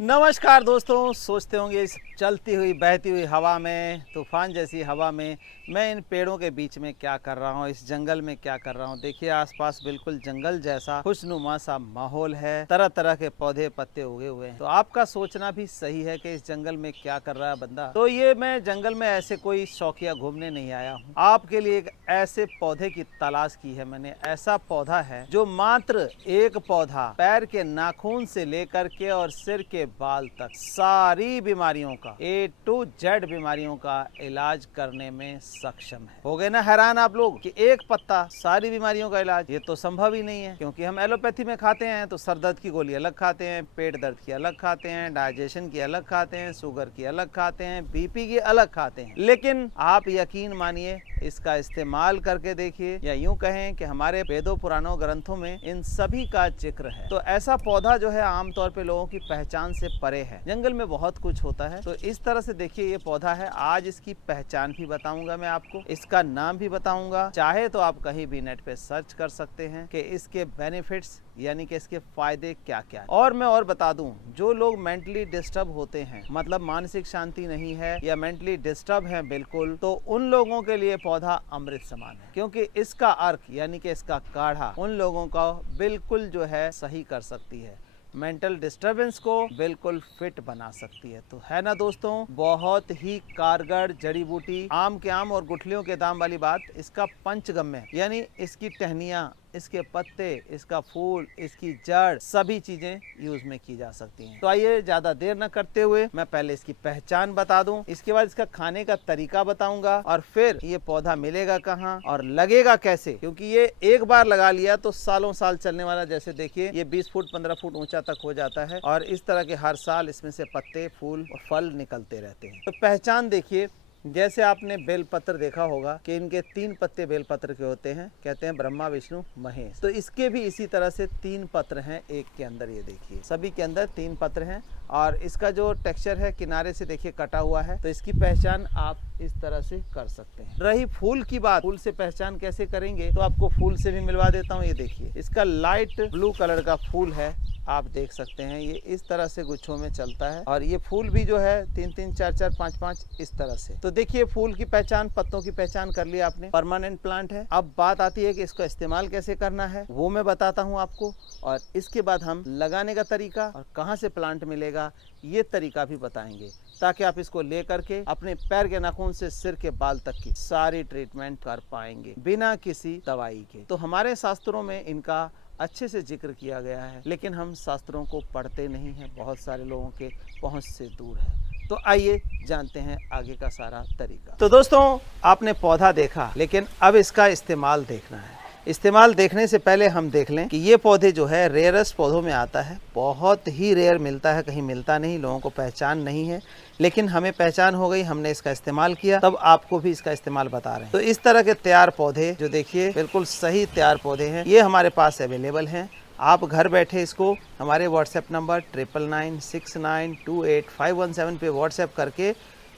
नमस्कार दोस्तों, सोचते होंगे इस चलती हुई बहती हुई हवा में, तूफान जैसी हवा में मैं इन पेड़ों के बीच में क्या कर रहा हूँ, इस जंगल में क्या कर रहा हूँ। देखिए आसपास बिल्कुल जंगल जैसा खुशनुमा सा माहौल है, तरह तरह के पौधे पत्ते उगे हुए हैं। तो आपका सोचना भी सही है कि इस जंगल में क्या कर रहा है बंदा। तो ये मैं जंगल में ऐसे कोई शौकिया घूमने नहीं आया हूँ, आपके लिए एक ऐसे पौधे की तलाश की है मैंने। ऐसा पौधा है जो मात्र एक पौधा पैर के नाखून से लेकर के और सिर के बाल तक सारी बीमारियों का A to Z बीमारियों का इलाज करने में सक्षम है। हो गए ना हैरान आप लोग कि एक पत्ता सारी बीमारियों का इलाज? ये तो संभव ही नहीं है, क्योंकि हम एलोपैथी में खाते हैं तो सर दर्द की गोली अलग खाते हैं, पेट दर्द की अलग खाते हैं, डाइजेशन की अलग खाते हैं, शुगर की अलग खाते हैं, बीपी की अलग खाते हैं। लेकिन आप यकीन मानिए, इसका इस्तेमाल करके देखिए, या यूं कहें कि हमारे वेदों पुराणों ग्रंथों में इन सभी का जिक्र है। तो ऐसा पौधा जो है आमतौर पे लोगों की पहचान से परे है। जंगल में बहुत कुछ होता है, तो इस तरह से देखिए ये पौधा है। आज इसकी पहचान भी बताऊंगा मैं आपको, इसका नाम भी बताऊंगा। चाहे तो आप कहीं भी नेट पे सर्च कर सकते हैं कि इसके बेनिफिट्स यानी कि इसके फायदे क्या क्या है। और मैं और बता दूं, जो लोग मेंटली डिस्टर्ब होते हैं, मतलब मानसिक शांति नहीं है या मेंटली डिस्टर्ब हैं बिल्कुल, तो उन लोगों के लिए पौधा अमृत समान है, क्योंकि इसका अर्क यानी कि इसका काढ़ा उन लोगों का बिल्कुल जो है सही कर सकती है, मेंटल डिस्टरबेंस को बिल्कुल फिट बना सकती है। तो है ना दोस्तों, बहुत ही कारगर जड़ी बूटी। आम के आम और गुठलियों के दाम वाली बात, इसका पंचगम्य यानी इसकी टहनियाँ, इसके पत्ते, इसका फूल, इसकी जड़, सभी चीजें यूज में की जा सकती हैं। तो आइए ज्यादा देर न करते हुए मैं पहले इसकी पहचान बता दूं, इसके बाद इसका खाने का तरीका बताऊंगा, और फिर ये पौधा मिलेगा कहाँ और लगेगा कैसे, क्योंकि ये एक बार लगा लिया तो सालों साल चलने वाला। जैसे देखिए ये 20 फुट 15 फुट ऊंचा तक हो जाता है, और इस तरह के हर साल इसमें से पत्ते, फूल और फल निकलते रहते हैं। तो पहचान देखिए, जैसे आपने बेलपत्र देखा होगा कि इनके 3 पत्ते बेलपत्र के होते हैं, कहते हैं ब्रह्मा विष्णु महेश। तो इसके भी इसी तरह से 3 पत्र हैं एक के अंदर। ये देखिए सभी के अंदर 3 पत्र हैं, और इसका जो टेक्सचर है किनारे से देखिए कटा हुआ है। तो इसकी पहचान आप इस तरह से कर सकते हैं। रही फूल की बात, फूल से पहचान कैसे करेंगे, तो आपको फूल से भी मिलवा देता हूँ। ये देखिए इसका लाइट ब्लू कलर का फूल है, आप देख सकते हैं। ये इस तरह से गुच्छों में चलता है, और ये फूल भी जो है 3-3 4-4 5-5 इस तरह से। तो देखिए फूल की पहचान, पत्तों की पहचान कर लिया आपने, परमानेंट प्लांट है। अब बात आती है कि इसको इस्तेमाल कैसे करना है, वो मैं बताता हूँ आपको, और इसके बाद हम लगाने का तरीका और कहाँ से प्लांट मिलेगा ये तरीका भी बताएंगे, ताकि आप इसको लेकर के अपने पैर के नाखून से सिर के बाल तक की सारी ट्रीटमेंट कर पाएंगे बिना किसी दवाई के। तो हमारे शास्त्रों में इनका अच्छे से जिक्र किया गया है, लेकिन हम शास्त्रों को पढ़ते नहीं हैं, बहुत सारे लोगों के पहुंच से दूर है। तो आइए जानते हैं आगे का सारा तरीका। तो दोस्तों, आपने पौधा देखा, लेकिन अब इसका इस्तेमाल देखना है। इस्तेमाल देखने से पहले हम देख लें कि ये पौधे जो है रेयरेस्ट पौधों में आता है, बहुत ही रेयर मिलता है, कहीं मिलता नहीं, लोगों को पहचान नहीं है। लेकिन हमें पहचान हो गई, हमने इसका इस्तेमाल किया, तब आपको भी इसका इस्तेमाल बता रहे हैं। तो इस तरह के तैयार पौधे जो देखिए बिल्कुल सही तैयार पौधे हैं, ये हमारे पास अवेलेबल हैं। आप घर बैठे इसको हमारे व्हाट्सएप नंबर 9996928517 पे व्हाट्सएप करके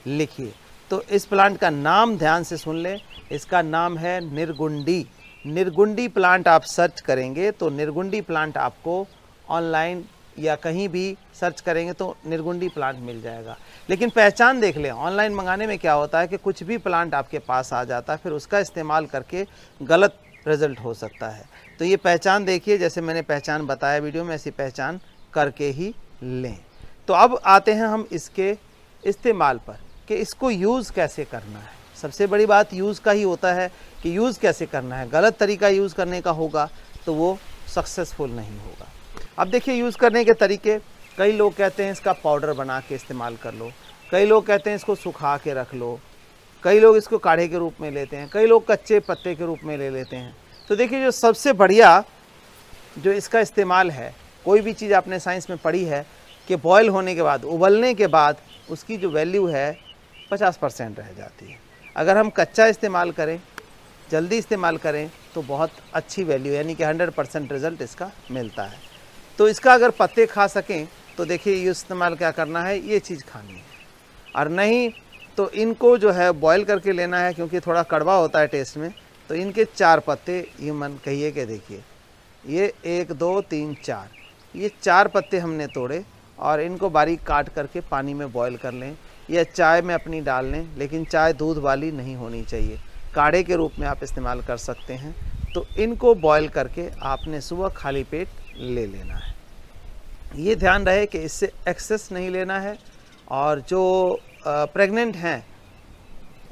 लिखिए। तो इस प्लांट का नाम ध्यान से सुन लें, इसका नाम है निर्गुंडी। निर्गुंडी प्लांट आप सर्च करेंगे तो निर्गुंडी प्लांट आपको ऑनलाइन या कहीं भी सर्च करेंगे तो निर्गुंडी प्लांट मिल जाएगा। लेकिन पहचान देख लें, ऑनलाइन मंगाने में क्या होता है कि कुछ भी प्लांट आपके पास आ जाता है, फिर उसका इस्तेमाल करके गलत रिजल्ट हो सकता है। तो ये पहचान देखिए, जैसे मैंने पहचान बताया वीडियो में, ऐसी पहचान करके ही लें। तो अब आते हैं हम इसके इस्तेमाल पर कि इसको यूज़ कैसे करना है। सबसे बड़ी बात यूज़ का ही होता है कि यूज़ कैसे करना है। गलत तरीका यूज़ करने का होगा तो वो सक्सेसफुल नहीं होगा। अब देखिए यूज़ करने के तरीके, कई लोग कहते हैं इसका पाउडर बना के इस्तेमाल कर लो, कई लोग कहते हैं इसको सुखा के रख लो, कई लोग इसको काढ़े के रूप में लेते हैं, कई लोग कच्चे पत्ते के रूप में ले लेते हैं। तो देखिए जो सबसे बढ़िया जो इसका इस्तेमाल है, कोई भी चीज़ आपने साइंस में पढ़ी है कि बॉयल होने के बाद, उबलने के बाद उसकी जो वैल्यू है 50% रह जाती है। अगर हम कच्चा इस्तेमाल करें, जल्दी इस्तेमाल करें, तो बहुत अच्छी वैल्यू यानी कि 100% रिज़ल्ट इसका मिलता है। तो इसका अगर पत्ते खा सकें तो देखिए ये इस्तेमाल क्या करना है, ये चीज़ खानी है, और नहीं तो इनको जो है बॉयल करके लेना है, क्योंकि थोड़ा कड़वा होता है टेस्ट में। तो इनके 4 पत्ते ये मन कहिए कि देखिए ये 1 2 3 4, ये 4 पत्ते हमने तोड़े और इनको बारीक काट करके पानी में बॉईल कर लें या चाय में अपनी डाल लें, लेकिन चाय दूध वाली नहीं होनी चाहिए, काढ़े के रूप में आप इस्तेमाल कर सकते हैं। तो इनको बॉईल करके आपने सुबह खाली पेट ले लेना है। ये ध्यान रहे कि इससे एक्सेस नहीं लेना है और जो प्रेग्नेंट हैं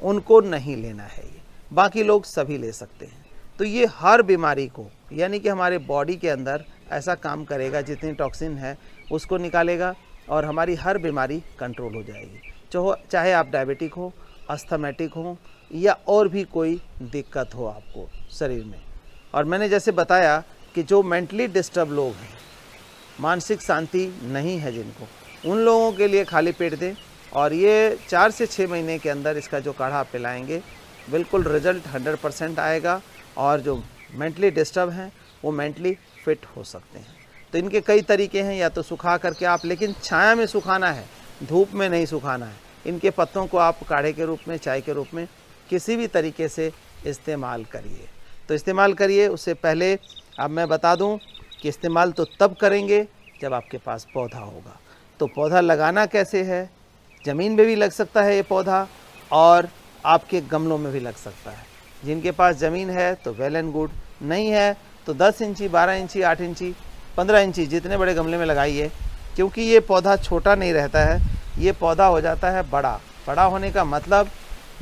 उनको नहीं लेना है, ये बाकी लोग सभी ले सकते हैं। तो ये हर बीमारी को, यानी कि हमारे बॉडी के अंदर ऐसा काम करेगा, जितनी टॉक्सिन है उसको निकालेगा और हमारी हर बीमारी कंट्रोल हो जाएगी। चाहे आप डायबिटिक हो, अस्थमेटिक हो या और भी कोई दिक्कत हो आपको शरीर में। और मैंने जैसे बताया कि जो मेंटली डिस्टर्ब लोग हैं, मानसिक शांति नहीं है जिनको, उन लोगों के लिए खाली पेट दें और ये 4 से 6 महीने के अंदर इसका जो काढ़ा आप पिलाएंगे बिल्कुल रिजल्ट 100% आएगा। और जो मेंटली डिस्टर्ब हैं वो मेंटली फिट हो सकते हैं। तो इनके कई तरीके हैं, या तो सुखा करके आप, लेकिन छाया में सुखाना है, धूप में नहीं सुखाना है। इनके पत्तों को आप काढ़े के रूप में, चाय के रूप में किसी भी तरीके से इस्तेमाल करिए। तो इस्तेमाल करिए। उससे पहले अब मैं बता दूं कि इस्तेमाल तो तब करेंगे जब आपके पास पौधा होगा। तो पौधा लगाना कैसे है? ज़मीन में भी लग सकता है ये पौधा और आपके गमलों में भी लग सकता है। जिनके पास ज़मीन है तो वेल एंड गुड, नहीं है तो 10 इंची, 12 इंची, 8 इंची, 15 इंची जितने बड़े गमले में लगाइए, क्योंकि ये पौधा छोटा नहीं रहता है, ये पौधा हो जाता है बड़ा। बड़ा होने का मतलब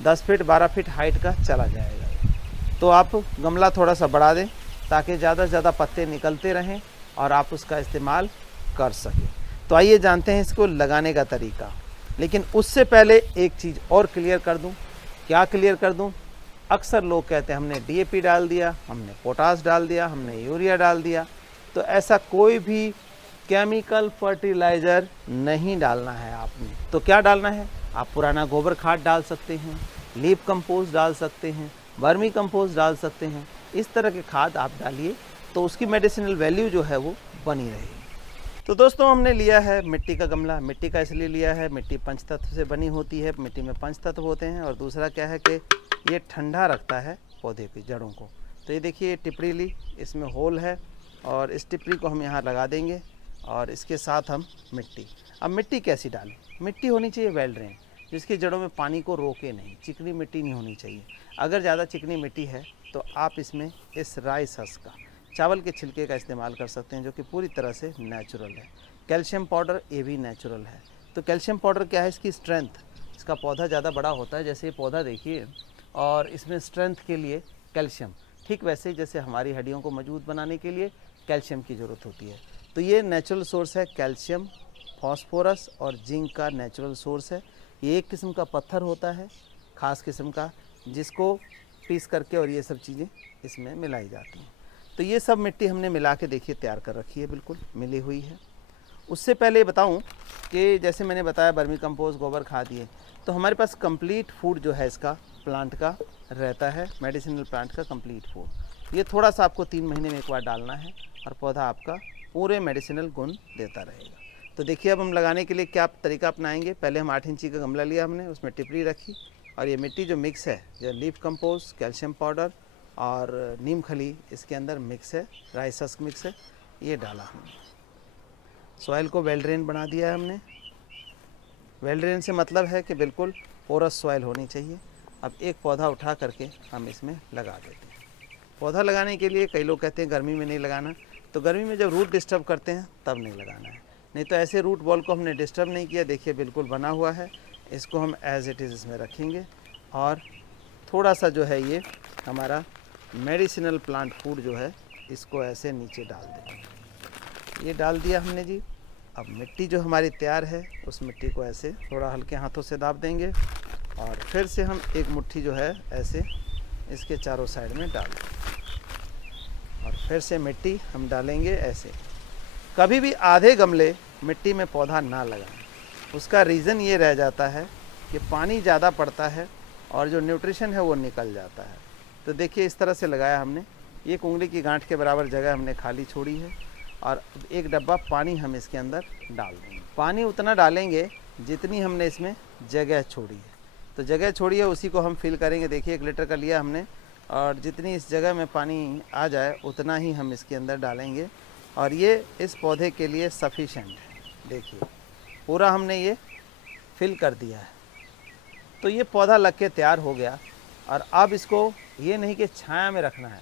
10 फीट 12 फीट हाइट का चला जाएगा। तो आप गमला थोड़ा सा बढ़ा दें ताकि ज़्यादा से ज़्यादा पत्ते निकलते रहें और आप उसका इस्तेमाल कर सकें। तो आइए जानते हैं इसको लगाने का तरीका। लेकिन उससे पहले एक चीज़ और क्लियर कर दूं। क्या क्लियर कर दूं? अक्सर लोग कहते हैं हमने डीएपी डाल दिया, हमने पोटास डाल दिया, हमने यूरिया डाल दिया। तो ऐसा कोई भी केमिकल फर्टिलाइज़र नहीं डालना है आपने। तो क्या डालना है? आप पुराना गोबर खाद डाल सकते हैं, लीफ कंपोस्ट डाल सकते हैं, वर्मी कंपोस्ट डाल सकते हैं। इस तरह के खाद आप डालिए तो उसकी मेडिसिनल वैल्यू जो है वो बनी रहेगी। तो दोस्तों, हमने लिया है मिट्टी का गमला। मिट्टी का इसलिए लिया है, मिट्टी पंचतत्व से बनी होती है, मिट्टी में पंचतत्व होते हैं। और दूसरा क्या है कि ये ठंडा रखता है पौधे की जड़ों को। तो ये देखिए, ये टिपरी ली, इसमें होल है और इस टिपरी को हम यहाँ लगा देंगे और इसके साथ हम मिट्टी। अब मिट्टी कैसी डालें? मिट्टी होनी चाहिए वेल ड्रेन, जिसकी जड़ों में पानी को रोके नहीं। चिकनी मिट्टी नहीं होनी चाहिए। अगर ज़्यादा चिकनी मिट्टी है तो आप इसमें इस राइस हस्क का, चावल के छिलके का इस्तेमाल कर सकते हैं, जो कि पूरी तरह से नेचुरल है। कैल्शियम पाउडर, ये भी नेचुरल है। तो कैल्शियम पाउडर क्या है? इसकी स्ट्रेंथ, इसका पौधा ज़्यादा बड़ा होता है। जैसे ये पौधा देखिए, और इसमें स्ट्रेंथ के लिए कैल्शियम, ठीक वैसे ही जैसे हमारी हड्डियों को मजबूत बनाने के लिए कैल्शियम की ज़रूरत होती है। तो ये नेचुरल सोर्स है। कैल्शियम, फॉस्फोरस और जिंक का नेचुरल सोर्स है। ये एक किस्म का पत्थर होता है, ख़ास किस्म का, जिसको पीस करके और ये सब चीज़ें इसमें मिलाई जाती हैं। तो ये सब मिट्टी हमने मिला के देखिए तैयार कर रखी है, बिल्कुल मिली हुई है। उससे पहले बताऊं कि जैसे मैंने बताया वर्मी कंपोस्ट, गोबर खाद, ये तो हमारे पास कंप्लीट फूड जो है इसका प्लांट का रहता है, मेडिसिनल प्लांट का कंप्लीट फूड। ये थोड़ा सा आपको 3 महीने में एक बार डालना है और पौधा आपका पूरे मेडिसिनल गुण देता रहेगा। तो देखिए, अब हम लगाने के लिए क्या तरीका अपनाएंगे। पहले हम 8 इंची का गमला लिया हमने, उसमें टिपरी रखी और ये मिट्टी जो मिक्स है, जो लीफ कंपोस्ट, कैल्शियम पाउडर और नीम खली इसके अंदर मिक्स है, राइस हस्क मिक्स है, ये डाला हमने। सॉइल को वेल ड्रेन बना दिया है हमने। वेल ड्रेन से मतलब है कि बिल्कुल पोरस सॉइल होनी चाहिए। अब एक पौधा उठा करके हम इसमें लगा देते हैं। पौधा लगाने के लिए कई लोग कहते हैं गर्मी में नहीं लगाना, तो गर्मी में जब रूट डिस्टर्ब करते हैं तब नहीं लगाना है। नहीं तो ऐसे रूट बॉल को हमने डिस्टर्ब नहीं किया, देखिए बिल्कुल बना हुआ है। इसको हम एज इट इज़ इसमें रखेंगे और थोड़ा सा जो है ये हमारा मेडिसिनल प्लांट फूड जो है, इसको ऐसे नीचे डाल देंगे। ये डाल दिया हमने जी। अब मिट्टी जो हमारी तैयार है, उस मिट्टी को ऐसे थोड़ा हल्के हाथों से दाब देंगे और फिर से हम एक मुट्ठी जो है ऐसे इसके चारों साइड में डाल देंगे और फिर से मिट्टी हम डालेंगे ऐसे। कभी भी आधे गमले मिट्टी में पौधा ना लगाएं। उसका रीज़न ये रह जाता है कि पानी ज़्यादा पड़ता है और जो न्यूट्रिशन है वो निकल जाता है। तो देखिए, इस तरह से लगाया हमने। एक उंगली की गांठ के बराबर जगह हमने खाली छोड़ी है और एक डब्बा पानी हम इसके अंदर डाल देंगे। पानी उतना डालेंगे जितनी हमने इसमें जगह छोड़ी है। तो जगह छोड़ी है उसी को हम फिल करेंगे। देखिए, 1 लीटर का लिया हमने और जितनी इस जगह में पानी आ जाए उतना ही हम इसके अंदर डालेंगे और ये इस पौधे के लिए सफिशेंट है। देखिए पूरा हमने ये फिल कर दिया है। तो ये पौधा लग के तैयार हो गया। और अब इसको ये नहीं कि छाया में रखना है,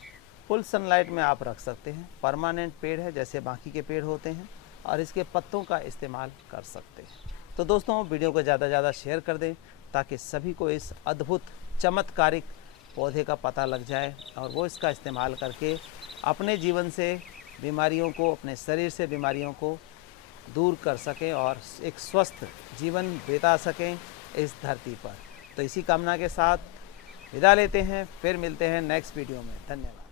फुल सनलाइट में आप रख सकते हैं। परमानेंट पेड़ है जैसे बाकी के पेड़ होते हैं, और इसके पत्तों का इस्तेमाल कर सकते हैं। तो दोस्तों वीडियो को ज़्यादा से ज़्यादा शेयर कर दें ताकि सभी को इस अद्भुत चमत्कारिक पौधे का पता लग जाए और वो इसका इस्तेमाल करके अपने जीवन से बीमारियों को, अपने शरीर से बीमारियों को दूर कर सकें और एक स्वस्थ जीवन बिता सकें इस धरती पर। तो इसी कामना के साथ विदा लेते हैं, फिर मिलते हैं नेक्स्ट वीडियो में। धन्यवाद।